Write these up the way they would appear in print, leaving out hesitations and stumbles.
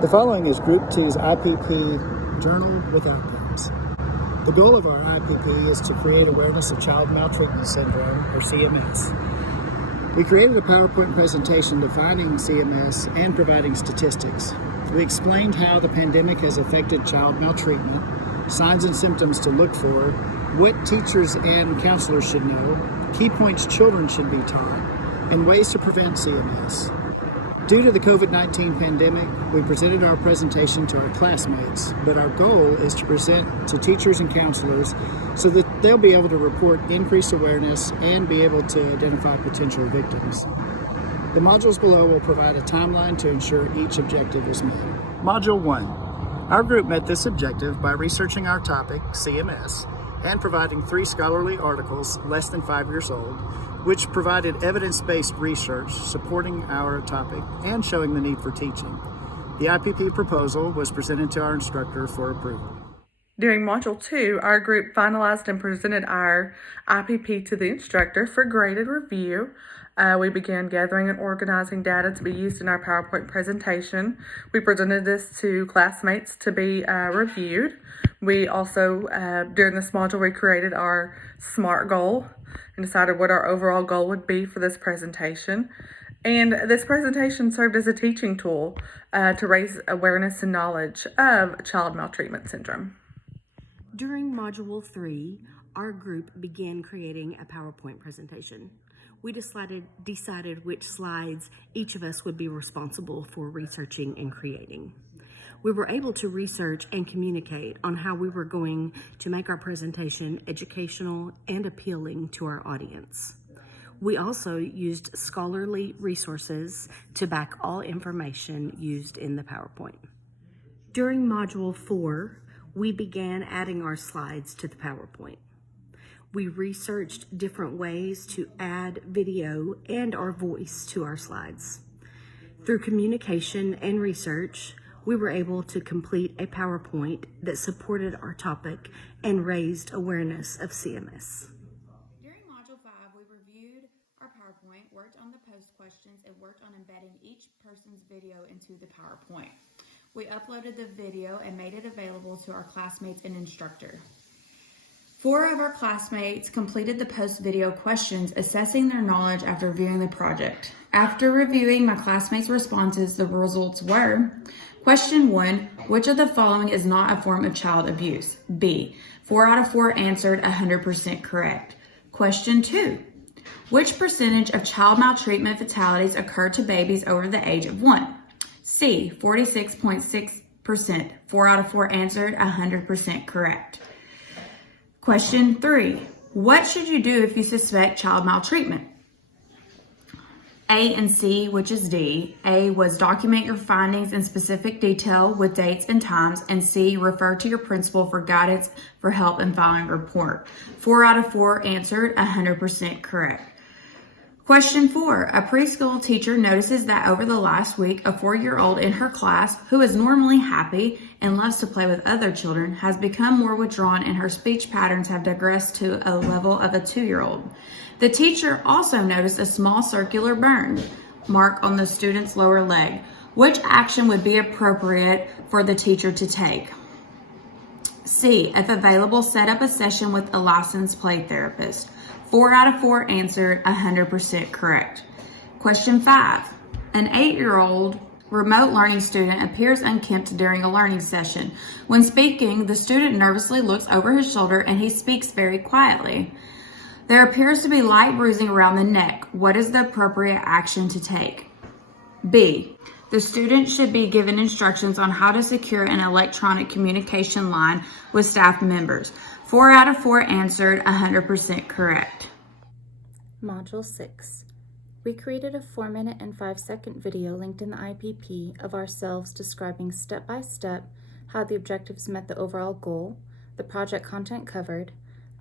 The following is Group 2's IPP Journal with Outcomes. The goal of our IPP is to create awareness of child maltreatment syndrome, or CMS. We created a PowerPoint presentation defining CMS and providing statistics. We explained how the pandemic has affected child maltreatment, signs and symptoms to look for, what teachers and counselors should know, key points children should be taught, and ways to prevent CMS. Due to the COVID-19 pandemic, we presented our presentation to our classmates, but our goal is to present to teachers and counselors so that they'll be able to report increased awareness and be able to identify potential victims. The modules below will provide a timeline to ensure each objective is met. Module 1. Our group met this objective by researching our topic, CMS, and providing 3 scholarly articles less than 5 years old, which provided evidence-based research supporting our topic and showing the need for teaching. The IPP proposal was presented to our instructor for approval. During Module 2, our group finalized and presented our IPP to the instructor for graded review. We began gathering and organizing data to be used in our PowerPoint presentation. We presented this to classmates to be reviewed. We also, during this module, we created our SMART goal and decided what our overall goal would be for this presentation. And this presentation served as a teaching tool to raise awareness and knowledge of child maltreatment syndrome. During Module 3, our group began creating a PowerPoint presentation. We decided which slides each of us would be responsible for researching and creating. We were able to research and communicate on how we were going to make our presentation educational and appealing to our audience. We also used scholarly resources to back all information used in the PowerPoint. During Module 4, we began adding our slides to the PowerPoint. We researched different ways to add video and our voice to our slides. Through communication and research, we were able to complete a PowerPoint that supported our topic and raised awareness of CMS. During Module 5, we reviewed our PowerPoint, worked on the post questions, and worked on embedding each person's video into the PowerPoint. We uploaded the video and made it available to our classmates and instructor. 4 of our classmates completed the post-video questions, assessing their knowledge after viewing the project. After reviewing my classmates' responses, the results were: Question 1, which of the following is not a form of child abuse? B, 4 out of 4 answered 100% correct. Question 2, which percentage of child maltreatment fatalities occur to babies over the age of 1? C, 46.6%, 4 out of 4 answered 100% correct. Question 3, what should you do if you suspect child maltreatment? A and C, which is D. A was document your findings in specific detail with dates and times, and C, refer to your principal for guidance for help in filing a report. 4 out of 4 answered 100% correct. Question 4, a preschool teacher notices that over the last week, a 4-year-old in her class, who is normally happy and loves to play with other children, has become more withdrawn and her speech patterns have digressed to a level of a 2-year-old. The teacher also noticed a small circular burn mark on the student's lower leg. Which action would be appropriate for the teacher to take? C, if available, set up a session with a licensed play therapist. 4 out of 4 answered 100% correct. Question 5, an 8-year-old remote learning student appears unkempt during a learning session. When speaking, the student nervously looks over his shoulder and he speaks very quietly. There appears to be light bruising around the neck. What is the appropriate action to take? B, the student should be given instructions on how to secure an electronic communication line with staff members. 4 out of 4 answered 100% correct. Module 6. We created a 4-minute and 5-second video linked in the IPP of ourselves describing step-by-step how the objectives met the overall goal, the project content covered,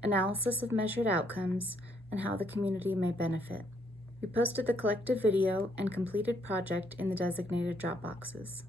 analysis of measured outcomes, and how the community may benefit. We posted the collective video and completed project in the designated Dropboxes.